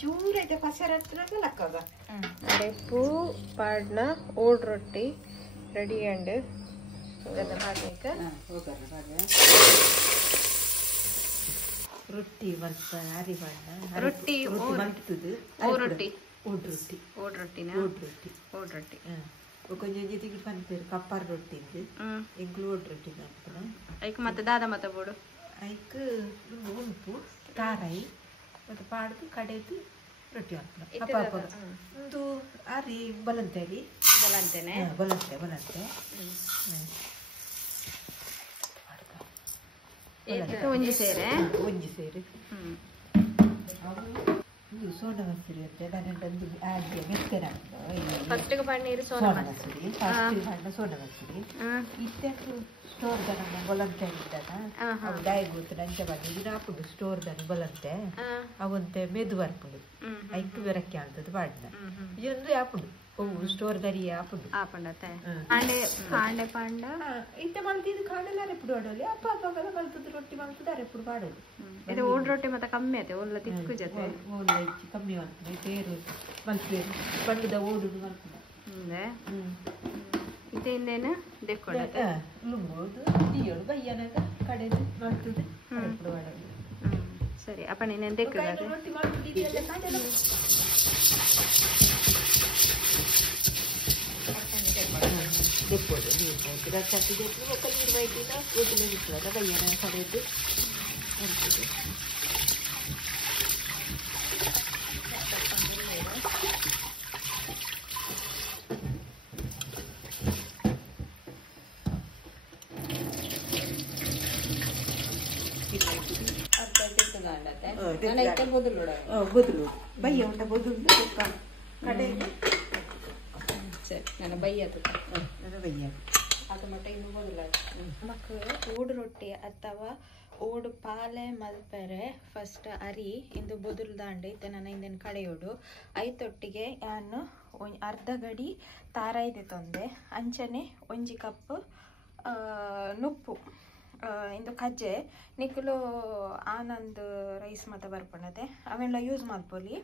ಚೂರೈತೆ ಪಸರತ್ರ ಲಕ್ಕಗ ರೆಪ್ಪು ಪಾಡ್ನ ಓಡ್ ರೊಟ್ಟಿ ready and ರೊಟ್ಟಿ ಮಲ್ಪ ಅರಿ ಬಣ್ಣ ರೊಟ್ಟಿ ಮಲ್ತುದು ರೊಟ್ಟಿ ಓಡ್ ರೊಟ್ಟಿ ಓಡ್ ರೊಟ್ಟಿನ ಓಡ್ ರೊಟ್ಟಿ ಓಡ್ ರೊಟ್ಟಿ కొంచెం జతికి పనిపేరు కప్పారు రొట్టి ఇంక్లూడ్ రొట్టి దాంట్లో ಐಕ್ ಮತ್ತೆ ದಾದ ಮತ್ತೆ ಬೋಡು ಐಕ್ ಉಂಪು ಕಾರೈ ಮತ್ತೆ ಪಾಡ್ದು ಕಡೆದು ರೊಟ್ಟಿ ಹಾಕ್ತಾರೆ ಅಪ್ಪ ಅಪ್ಪ ಒಂದು ಆರಿ ಬಲಂತೇರಿ ಬಲಂತೇನೆ ಬಲಂತೆ ಬಲಂತೆ ಒಂಜಿ ಸೇರೆ ಒಂಜಿ ಸೇರಿ ಇದು ಸೋನಾ ಮಸೂರಿ ಅಂತ ನಾನೊಂದು ಆಗಿ ಮೆತ್ತನೆ ಫಸ್ಟ್ ಪನ್ನೀರ್ ಸೋನಾ ಮಸೂರಿ ಫಸ್ಟ್ ಪನ್ನ ಸೋನಾ ಮಸೂರಿ ಇತ್ತೆಂದು ಸ್ಟೋರ್ ದನ ಬಲಂತೆ ಇದ್ದನ ಅವು ಡೈ ಗೊತ್ತು ನಂಚ ಬಂದು ಇದು ಹಾಪುದು ಸ್ಟೋರ್ ದನ ಬಲಂತೆ ಅವಂತೆ ಮೆದು ಬರ್ಪುಡು ಐಕ್ ಬೆರಕ್ಕೆ ಅಂತದ್ದು ಪಾಡ್ನ ಇದೊಂದು ಹಾಪುಡು ಓ ಸ್ಟೋರ್ ದರಿ ಹಾಪುಡು ಆಪಂಡತೆ ಕಾಂಡೆ ಕಾಂಡೆ ಪಾಂಡ ಇತ್ತೆ ಮಲ್ತಿದ್ದು ಕಾಂಡೆಲ್ಲ ಅರೆಪುಡು ಆಡೋಲಿ ಅಪ್ಪ ಅಪ್ಪ ಮಲ್ತದ್ದು ರೊಟ್ಟಿ ಮಲ್ತದ್ದು ಅರೆಪುಡು ಪಾಡೋದು ಇದು ಓಡ್ ರೊಟ್ಟಿ ಮತ್ತೆ ಕಮ್ಮಿ ಆಯ್ತು ಒಲ್ಲ ತಿಕ್ಕು ಜೊತೆ ಓಲ್ಲ ಇಚ್ಚಿ ಕಮ್ಮಿ ಮಾಡ್ತದೆ ಬೇರು ಮಲ್ಪೇರು ಬಣ್ಣದ ಓಡುದು ಮಲ್ಪುಡ ಹಿಂದೆ ಇದೇನೇನು ದೇಕ್ಕೊಳ್ಳೋದು ಲುಂಬೋದು ಇಯೋಳು ಬಯ್ಯನಾಗ ಕಡೆದು ಮಾಡ್ತದೆ ಅರೆಪುಡು ಆಡೋದು ಸರಿ ಅಪ್ಪ ನೀನು ದೇಕ್ಕಿದ್ದಾರೆ ರೊಟ್ಟಿ ಮಾಡ್ತಿದ್ದೀಯಲ್ಲ ಕಾಂಡೆಲ್ಲ දෙපොඩ දීපොඩ රසටි දෙපොඩ ඔක නිර්වයි දිනා ඔතන විතරද බයන කඩේද ಬೊದಲು ಬಯ್ಯ ಉಂಟ ಬೊದಲು ಕಡೆಗೆ ಸರಿ ನನ್ನ ಬೈಯದು ನನ್ನ ಬಯ್ಯ ಅದು ಮಟ್ಟ ಇನ್ನು ಬದಲ ಮಕ್ಕಳು ಓಡು ರೊಟ್ಟಿ ಅಥವಾ ಓಡು ಪಾಲೆ ಮಲ್ಪೆರೆ ಫಸ್ಟ್ ಅರಿ ಇಂದು ಬೊದುಲು ದಾಂಡೆ ಇತ್ತೆ ನನ್ನ ಇಂದಿನ ಕಡೆಯೋಡು ಐತೊಟ್ಟಿಗೆ ನಾನು ಅರ್ಧ ಗಡಿ ತಾರಾಯ್ದೆ ತೊಂದೆ ಅಂಚನೆ ಒಂಜಿ ಕಪ್ ನುಪ್ಪು ಇಂದು ಕಜ್ಜೆ ನಿಕ್ಕಲು ಆನಂದ್ ರೈಸ್ ಮತ್ತೆ ಬರ್ಪಣತೆ ಅವೆಲ್ಲ ಯೂಸ್ ಮಾಡ್ಬೋಲಿ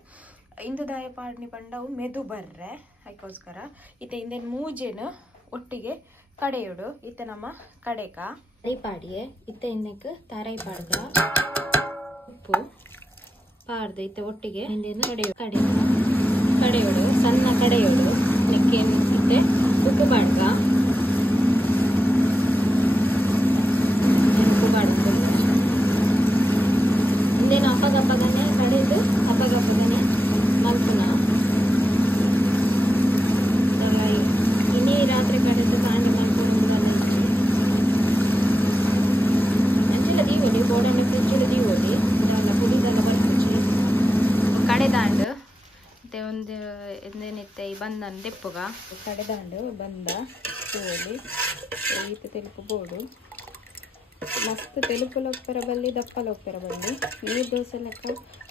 ಇಂದು ದಾಯ ಪಾಡ್ನಿ ಪಂಡವು ಮೆದು ಬರ್ರೆ ಅದಕ್ಕೋಸ್ಕರ ಇತ್ತೆ ಇಂದೇನು ಮೂಜೆನು ಒಟ್ಟಿಗೆ ಕಡೆಯೋಡು ಇತ್ತೆ ನಮ್ಮ ಕಡೆಕ ಪಾಡಿಯೇ ಇತ್ತೆ ಇನ್ನಕ್ಕೆ ತಾರಾಯಿ ಪಾಡ್ದ ಉಪ್ಪು ಪಾಡ್ದೆ ಇತ್ತೆ ಒಟ್ಟಿಗೆ ಇಂದೇನು ಕಡೆಯೋಡು ಸಣ್ಣ ಕಡೆಯೋಡು ನೆಕ್ಕೇನು ಇತ್ತೆ ಉಪ್ಪು ಪಾಡ್ಗ ಇಂದೇನು ಅಪ್ಪಗಪ್ಪಗನೆ ಕಡೆದು ಅಪ್ಪಗಪ್ಪಗನೆ ಮಲ್ಪುನ ಇನ್ನೇ ರಾತ್ರಿ ಕಡೆದು ಕಾಂಡಿ ಮಲ್ಪುನ ಅಂಚೆಲ್ಲ ದೀವೋಲಿ ಬೋಡನೆ ಫ್ರಿಜ್ಜುಲ ದೀವೋಲಿ ಇದೆಲ್ಲ ಪುಡಿದೆಲ್ಲ ಬರ್ಪುಜಿ ಕಡೆದಾಂಡು ಮತ್ತೆ ಒಂದು ಎಂದೇನಿತ್ತೆ ಈ ಬಂದನ್ ದೆಪ್ಪುಗ ಕಡೆದಾಂಡು ಬಂದ ತೋಲಿ ಈತ ತೆಲುಪು ಬೋಡು ಮಸ್ತ್ ತೆಲುಪುಲ ಒಪ್ಪರ ಬಲ್ಲಿ ದಪ್ಪಲ ಒಪ್ಪರ ಬಲ್ಲಿ ನೀರು ದೋಸೆ ಲೆಕ್ಕ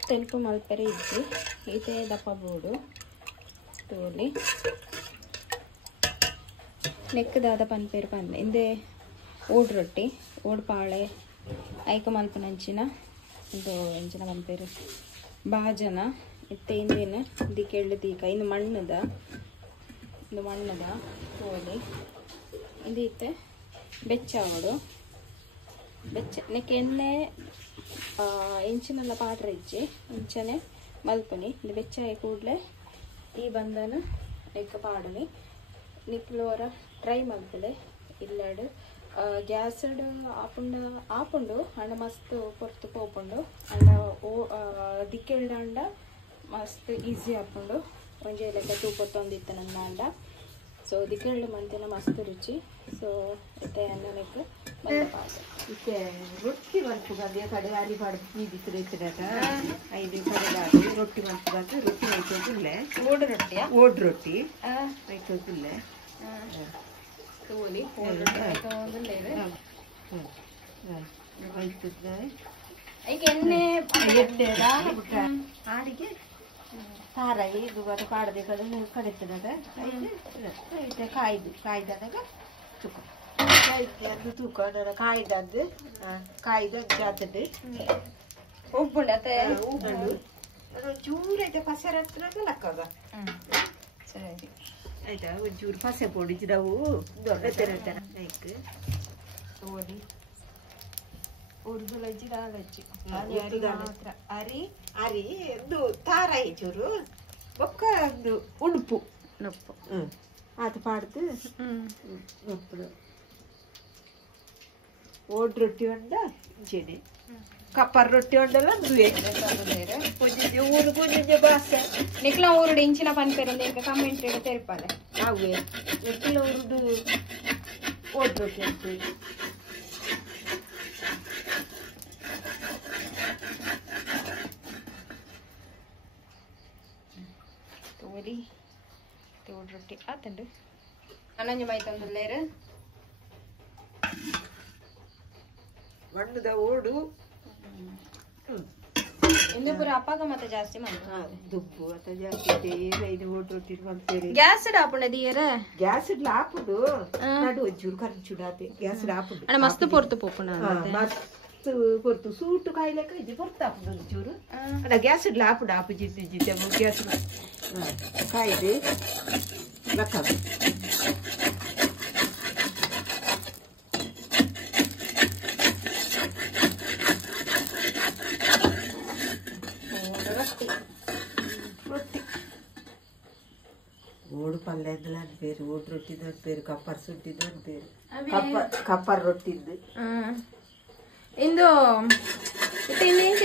ತೆಲುಪು ಮಲ್ಪೆರೆ ಇದ್ದಿ ಈತೆ ದಪ್ಪ ಬೋಡು ತೋಲಿ ನೆಕ್ಕದಾದ ಪನ್ಪೇರು ಪನ್ನೆ ಇಂದೆ ಓಡ್ ರೊಟ್ಟಿ ಓಡ್ ಪಾಳೆ ಐಕ ಮಲ್ಪನಂಚಿನ ಇದು ಎಂಚಿನ ಪನ್ಪೇರು ಬಾಜನ ಇತ್ತೆ ಇಂದೇನು ದಿಕ್ಕೆಳ್ಳು ದೀಕ ಇಂದು ಮಣ್ಣದ ತೋಲಿ ಇಂದು ಇತ್ತೆ ಬೆಚ್ಚಾವಡು ಬೆಚ್ಚ ನೆಕ್ಕೆ ಎಣ್ಣೆ ಇಂಚಿನೆಲ್ಲ ಪಾಡ್ರೆ ಇಜ್ಜಿ ಇಂಚನೆ ಮಲ್ಪನಿ ಇದು ಬೆಚ್ಚಾಯ ಕೂಡಲೇ ಈ ಬಂದನು ಎಕ್ಕ ಪಾಡನಿ ನಿಕ್ಲೋರ ಟ್ರೈ ಮಲ್ಪಲೆ ಇಲ್ಲಡು ಗ್ಯಾಸಡ್ ಆಪುಂಡು ಅಂಡ ಮಸ್ತ್ ಪೊರ್ತು ಪೋಪುಂಡು ಅಂಡ ದಿಕ್ಕೆಳ್ದಂಡ ಮಸ್ತ್ ಈಸಿ ಆಪುಂಡು ಒಂಜೆ ಲೆಕ್ಕ ತೂಪತ್ತೊಂದಿತ್ತ ನನ್ನ ಅಂಡ ಸೊ ದಿಕ್ಕೆಳ್ಳು ಮಂತಿನ ಮಸ್ತ್ ರುಚಿ ಸೊ ಇತ್ತೆ ಅನ್ನಕ್ಕೆ ಇತ್ತೆ ರೊಟ್ಟಿ ಮಲ್ಪುಗಂದು ಕಡೆ ಅರಿ ಪಾಡ್ದು ಬೀದಿಸಿರ ಇತ್ತಿರಟ ಐದು ಕಡೆದಾಗಿ ರೊಟ್ಟಿ ಮಲ್ಪುಗಂದು ರೊಟ್ಟಿ ಐತೋದಿಲ್ಲೆ ಓಡ್ ರೊಟ್ಟಿ ಐತೋದಿಲ್ಲೆ ತೋಲಿ ಎಣ್ಣೆ ಆಡಿಗೆ ತಾರಾಯಿ ಇದು ಅದು ಪಾಡದೆ ಕಡೆ ಕಡಿತದಾಗ ಕಾಯ್ದು ಕಾಯ್ದಾಗ ತುಪ್ಪ ಅದು ತೂಕ ಕಾಯ್ದದ್ದು ಜಾತದ್ದು ಉಪ್ಪುಂಡು ಅತ್ತೆ ಚೂರೈತೆ ಪಸರ ಹತ್ರ ಲಕ್ಕದ ಸರಿ ಆಯ್ತಾ ಒಂಚೂರು ಪಸೆ ಪೊಡಿಸಿದವು ದೊಡ್ಡ ತೆರತರ ಲೈಕ್ ಓಡಿ ಉರ್ದುಲಜ್ಜಿ ರಾಗಜ್ಜಿ ಮಾತ್ರ ಅರಿ ಅರಿ ಒಂದು ತಾರ ಚೂರು ಒಕ್ಕ ಒಂದು ಉಣುಪು ನೊಪ್ಪು ಅದು ಪಾಡ್ದು ನೊಪ್ಪು ಓಡ್ ರೊಟ್ಟಿ ಉಂಡ ಜೇನೆ ಕಪ್ಪರ್ ರೊಟ್ಟಿ ಉಂಡಲ್ಲ ಊರು ಪೂಜೆ ಬಾಸ ನಿಕ್ಲ ಊರುಡು ಇಂಚಿನ ಪನ್ಪೇರು ಈಗ ಕಮೆಂಟ್ ತೆರಪಾಲೆ ಅವೇ ಎಕ್ಕಿಲ ಊರುಡು ಓಡ್ ರೊಟ್ಟಿ ಅಂತೇಳಿ ತೋರಿ ತೋಡ್ ರೊಟ್ಟಿ ಆತಂಡು ಅನ್ನಂಜು ಮೈ ತಂದುಲ್ಲೇರು ಮಣ್ಣದ ಓಡು ಇನ್ನು ಪೂರ ಅಪ್ಪಾಗ ಮತ್ತೆ ಜಾಸ್ತಿ ಮಾಡ್ತಾರೆ ದುಪ್ಪು ಅಥವಾ ಜಾಸ್ತಿ ಇದು ಓಟ್ ರೊಟ್ಟಿ ಮಾಡ್ತೇವೆ ಗ್ಯಾಸ್ ಆಪುಂಡ ದಿಯರ ಗ್ಯಾಸ್ ಹಾಪುದು ನಡು ಒಂಚೂರು ಖರ್ಚುಡಾತೆ ಗ್ಯಾಸ್ ಹಾಪುದು ಅಣ್ಣ ಮಸ್ತ್ ಪೊರ್ತು ಪೋಪುಣ ಮಸ್ತ್ ಪೊರ್ತು ಸೂಟು ಕಾಯ್ಲೆಕ್ಕ ಇದು ಪೊರ್ತು ಹಾಪುದು ಒಂಚೂರು ಅಣ್ಣ ಗ್ಯಾಸ್ ಹಾಪುಡು ಹಾಪು ಜಿದ್ದು ಜಿದ್ದೆ ಗ್ಯಾಸ್ ಕಾಯ್ದು ಲಕ್ಕ ಓಡು ಪಲ್ಯ ಅಂದ್ರೆ ಅದು ಬೇರೆ ಓಡ್ ರೊಟ್ಟಿದ್ದು ಅದು ಬೇರೆ ಕಪ್ಪರ್ ಸುಟ್ಟಿದ್ದು ಅದು ಬೇರೆ ಕಪ್ಪರ್ ರೊಟ್ಟಿದ್ದು ಇಂದು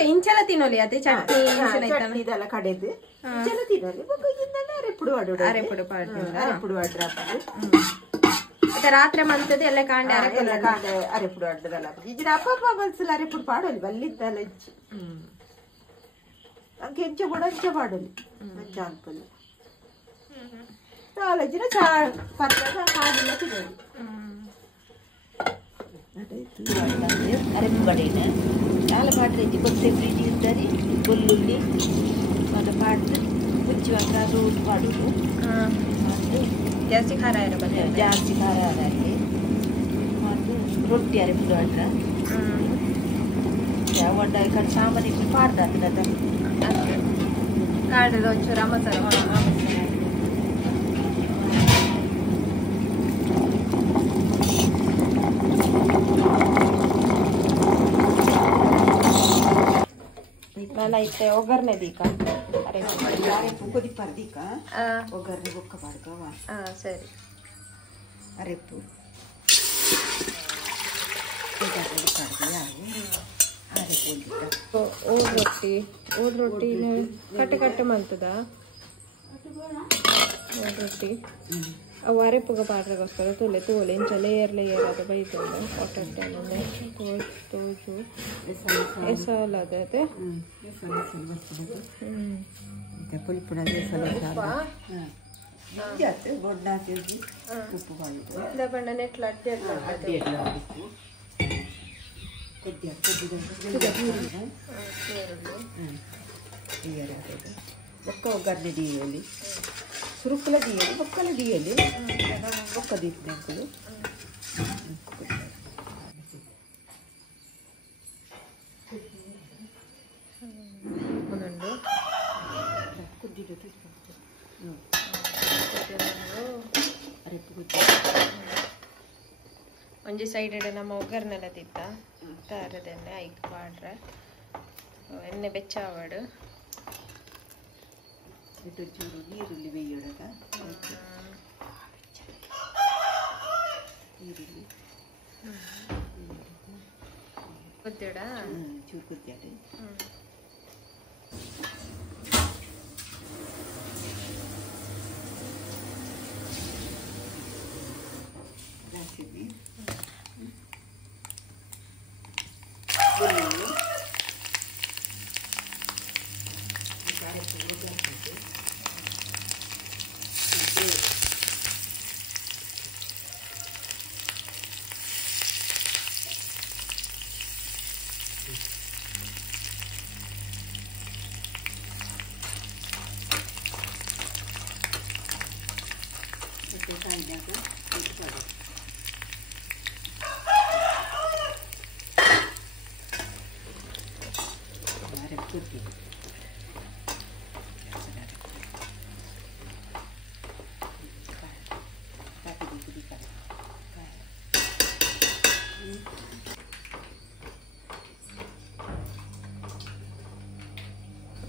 ಇಂಚಲ ತಿನ್ನೋಲಿ ಅದೇ ಚಟ್ನಿ ಇದೆಲ್ಲ ಕಡೆದು ಇಂಚಲ ತಿನ್ನೋಲಿ ಅರೆಪುಡು ಆಡೋಡು ಅರೆಪುಡು ಆಡ್ರ ರಾತ್ರಿ ಮಂತದ್ದು ಎಲ್ಲ ಕಾಂಡೆ ಅರೆಪುಡು ಆಡ್ದಲ್ಲ ಇದ್ರ ಅಪ್ಪ ಮನ್ಸಲ್ಲಿ ಅರೆಪುಡು ಪಾಡೋಲಿ ಬಲ್ಲಿದ್ದಲ್ಲ ಹೆಚ್ಚು ಅಂಕೆ ಹೆಂಚ ಕೂಡ ಹಂಚ ಪಾಡೋಲಿ ಮಂಚ ಅನ್ಪಲ್ಲಿ ಕಾಲೇಜಿನ ಪರ್ಯಾದ ಕಾಡಿಲ್ಲ ತಿನ್ನೋದು ಅರೆಪು ಕಡೆನ చాలా పాటలు కొద్దిసేపు తీస్తారు బొల్లుల్లి మన పాటలు ಮುಚ್ಚುವಾಗ ರೋಟ್ ಮಾಡೋದು ಜಾಸ್ತಿ ಖಾರ ಇರಬಾರ್ದು ಜಾಸ್ತಿ ಖಾರ ಆಗಿ ಮತ್ತು ರೊಟ್ಟಿ ಅರೆಪುಡು ಆಡ್ರ ಒಡ್ಡ ಈ ಕಡೆ ಸಾಮಾನ್ಯ ಪಾಡ್ದಾದ ಕಾಡದ ಒಂಚೂರು ಮಸಾಲ అయితే ಒಗ್ಗರಣೆ ದೀಕ ಅರೆಪು ಕೊದಿಪ್ಪಾರ ದೀಕ ಒಗ್ಗರಣೆ ಬೊಕ್ಕ ಮಾಡ್ಕವ ಸರಿ ಅರೆಪು ಓಡ್ ರೊಟ್ಟಿನ ಕಟ್ಟೆ ಮಾಡ್ತದ ಓಡ್ ರೊಟ್ಟಿ ಅವು ಅರೆಪುಗ ಪಾತ್ರಗೋಸ್ಕರ ತೋಲೆ ಇಂಚ ಲೇಯರ್ ಅದು ಬೈತಂಡ ಹೊಟ್ಟೆ ತೋಜು ಎಸಲ ಅದತೆ ಉಪ್ಪು ಬಣ್ಣ ನೆಟ್ಲ ఒక్క ఒగ్గర్ని తీయాలి సురుకుల తీయాలి ఒక్కల తీయాలి ఒక్క తీసినాకులు కొద్దిగా ಒಂಜಿ ಸೈಡ್ ನಮ್ಮ ಒಗ್ಗರ್ನೆಲ್ಲ ತಿತ್ತ ತಾರದೆಣ್ಣೆ ಐಕ್ ಮಾಡ್ರೆ ಎಣ್ಣೆ ಬೆಚ್ಚಾವಾಡು ಇದು ಚೂರು ನೀರುಳ್ಳಿ ಬೇಯೋಡಕ ನೀರುಳ್ಳಿ ಕುದ್ದಿಡ ಚೂರು ಕುದ್ದಿಯಾಡಿ ಹಾಕಿದ್ವಿ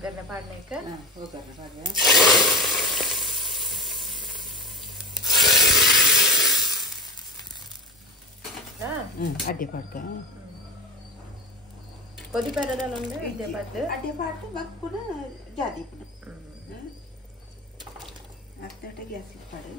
करना पाड़ने का वो करना पड़ गया अड्डे पड़ता कोदी पैरल उंडे अड्डे पड़ता वक्त पुना जाती पुना अत्ते अटे गैस पड़े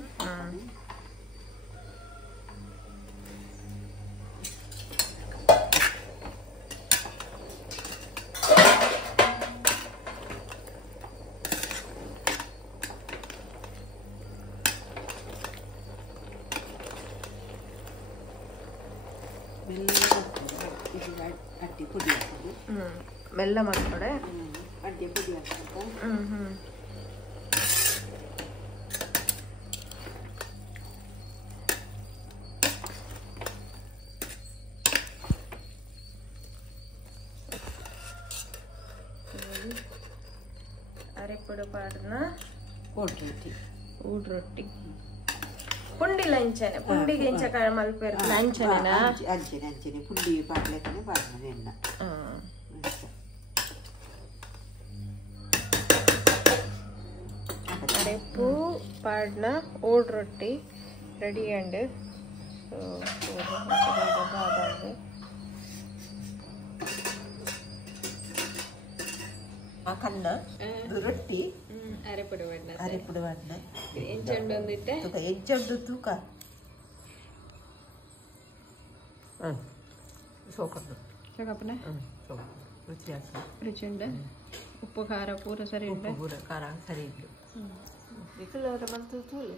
ಮೆಲ್ಲ ಮಾಡ್ಕೊಡೆ ಅಡ್ಡಿ ಪುಡಿ ಹಾಕ್ಬೇಕು ಅರೆಪುಡು ಪಾಡ್ನ ಊಡ್ ರೊಟ್ಟಿ ಪುಂಡಿ ಲಂಚನೆ ಪುಂಡಿಗೆ ಇಂಚ ಮಲ್ಪೇರ್ ಲಂಚನೆನಾ ಅಂಚನೆ ಪುಂಡಿ ಪಾಡ್ಲೆಕನೆ ಪಾಡ್ನ ಎಣ್ಣ ಅರೆಪು ಪಾಡ್ನ ಓಡ್ ರೊಟ್ಟಿ ರೆಡಿ ಅಂಡ್ ಕನ್ನ ರೊಟ್ಟಿ ಅರೆಪುಡು ಬಣ್ಣ ಎಂಚಂಡು ಒಂದಿತ್ತೆ ಎಂಚಂಡು ತೂಕ ಸೋಕಪ್ಪನ ರುಚಿ ಉಂಡ ಉಪ್ಪು ಖಾರ ಪೂರ ಸರಿ ಉಂಡ ಖಾರ ಸರಿ ಉಂಟು ಮಂತು ತೂಲೆ